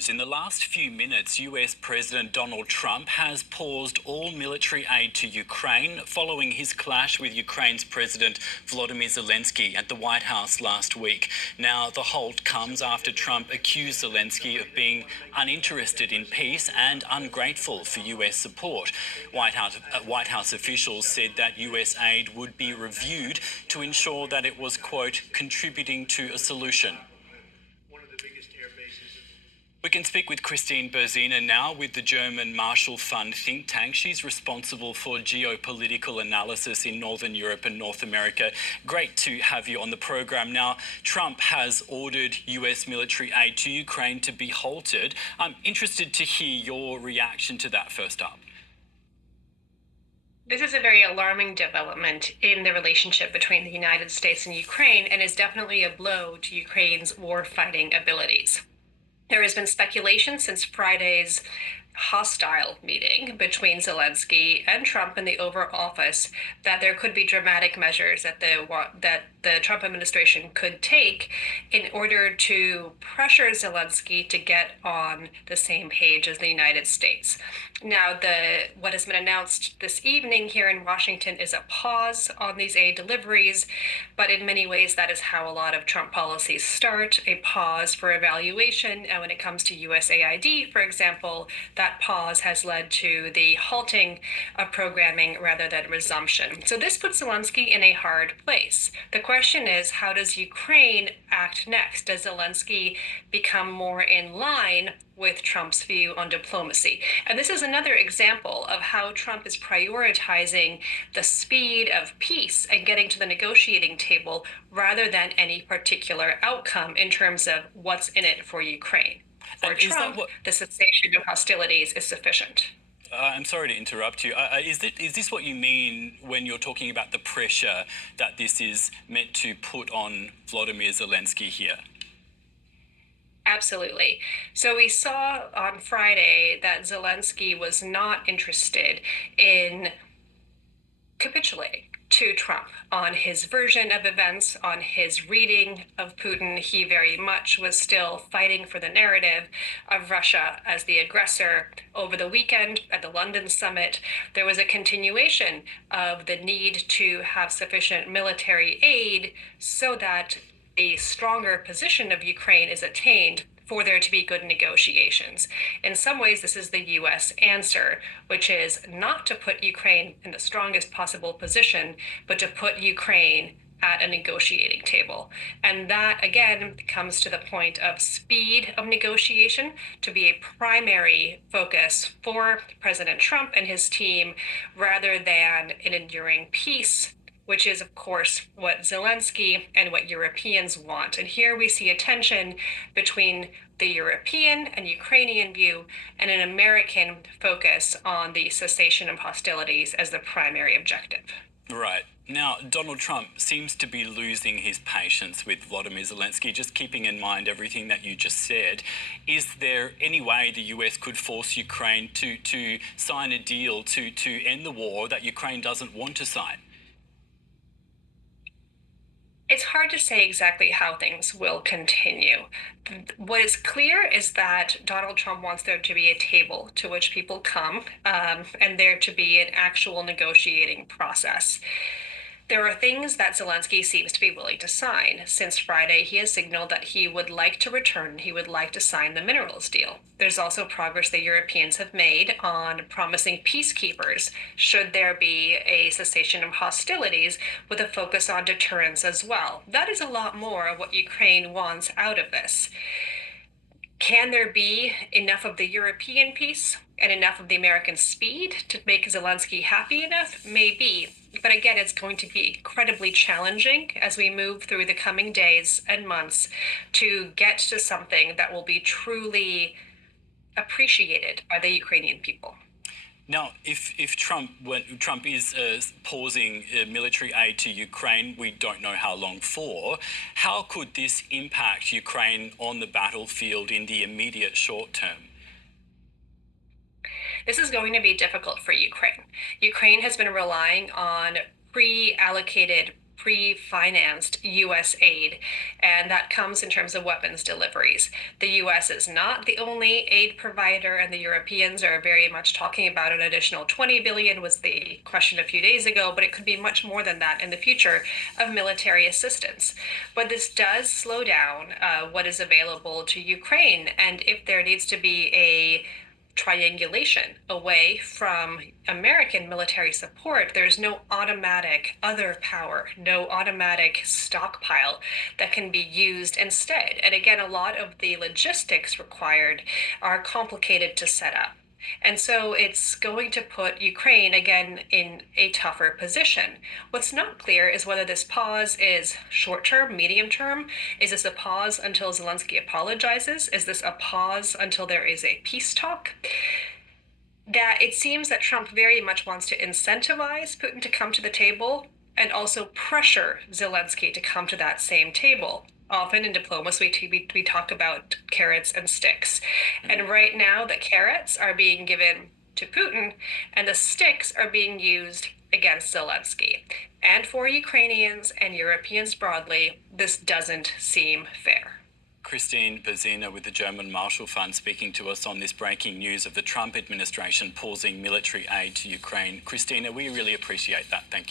news. In the last few minutes, US President Donald Trump has paused all military aid to Ukraine following his clash with Ukraine's President Volodymyr Zelensky at the White House last week. Now, the halt comes after Trump accused Zelensky of being uninterested in peace and ungrateful for US support. White House officials said that US aid would be reviewed to ensure that it was, quote, contributing to a solution. We can speak with Christine Berzina now with the German Marshall Fund think tank. She's responsible for geopolitical analysis in Northern Europe and North America. Great to have you on the program. Now, Trump has ordered US military aid to Ukraine to be halted. I'm interested to hear your reaction to that first up. This is a very alarming development in the relationship between the United States and Ukraine, and is definitely a blow to Ukraine's war-fighting abilities. There has been speculation since Friday's hostile meeting between Zelensky and Trump in the Oval Office that there could be dramatic measures that the Trump administration could take in order to pressure Zelensky to get on the same page as the United States. Now, what has been announced this evening here in Washington is a pause on these aid deliveries, but in many ways that is how a lot of Trump policies start, a pause for evaluation. And when it comes to USAID, for example, that pause has led to the halting of programming rather than resumption. So this puts Zelensky in a hard place. The question is, how does Ukraine act next? Does Zelensky become more in line with Trump's view on diplomacy? And this is another example of how Trump is prioritizing the speed of peace and getting to the negotiating table rather than any particular outcome in terms of what's in it for Ukraine. For Trump, the cessation of hostilities is sufficient. I'm sorry to interrupt you. Is this what you mean when you're talking about the pressure that this is meant to put on Volodymyr Zelensky here? Absolutely. So we saw on Friday that Zelensky was not interested in capitulating to Trump on his version of events, on his reading of Putin. He very much was still fighting for the narrative of Russia as the aggressor. Over the weekend at the London summit, there was a continuation of the need to have sufficient military aid so that a stronger position of Ukraine is attained for there to be good negotiations. In some ways, this is the US answer, which is not to put Ukraine in the strongest possible position, but to put Ukraine at a negotiating table. And that, again, comes to the point of speed of negotiation to be a primary focus for President Trump and his team, rather than an enduring peace, which is, of course, what Zelensky and what Europeans want. And here we see a tension between the European and Ukrainian view and an American focus on the cessation of hostilities as the primary objective. Right. Now, Donald Trump seems to be losing his patience with Volodymyr Zelensky. Just keeping in mind everything that you just said, is there any way the US could force Ukraine to sign a deal to end the war that Ukraine doesn't want to sign? It's hard to say exactly how things will continue. What is clear is that Donald Trump wants there to be a table to which people come, and there to be an actual negotiating process. There are things that Zelensky seems to be willing to sign. Since Friday, he has signaled that he would like to return, he would like to sign the minerals deal. There's also progress the Europeans have made on promising peacekeepers, should there be a cessation of hostilities, with a focus on deterrence as well. That is a lot more of what Ukraine wants out of this. Can there be enough of the European peace and enough of the American speed to make Zelensky happy enough? Maybe. But again, it's going to be incredibly challenging as we move through the coming days and months to get to something that will be truly appreciated by the Ukrainian people. Now, if Trump is pausing military aid to Ukraine, we don't know how long for, how could this impact Ukraine on the battlefield in the immediate short term? This is going to be difficult for Ukraine. Ukraine has been relying on pre-allocated pre-financed U.S. aid, and that comes in terms of weapons deliveries. The U.S. is not the only aid provider, and the Europeans are very much talking about an additional 20 billion was the question a few days ago, but it could be much more than that in the future of military assistance. But this does slow down what is available to Ukraine, and if there needs to be a triangulation away from American military support, there's no automatic other power, no automatic stockpile that can be used instead. And again, a lot of the logistics required are complicated to set up. And so it's going to put Ukraine again in a tougher position. What's not clear is whether this pause is short term, medium term. Is this a pause until Zelensky apologizes? Is this a pause until there is a peace talk? That it seems that Trump very much wants to incentivize Putin to come to the table and also pressure Zelensky to come to that same table. Often in diplomacy, we talk about carrots and sticks. And right now, the carrots are being given to Putin, and the sticks are being used against Zelensky. And for Ukrainians and Europeans broadly, this doesn't seem fair. Christine Berzina with the German Marshall Fund speaking to us on this breaking news of the Trump administration pausing military aid to Ukraine. Christina, we really appreciate that. Thank you.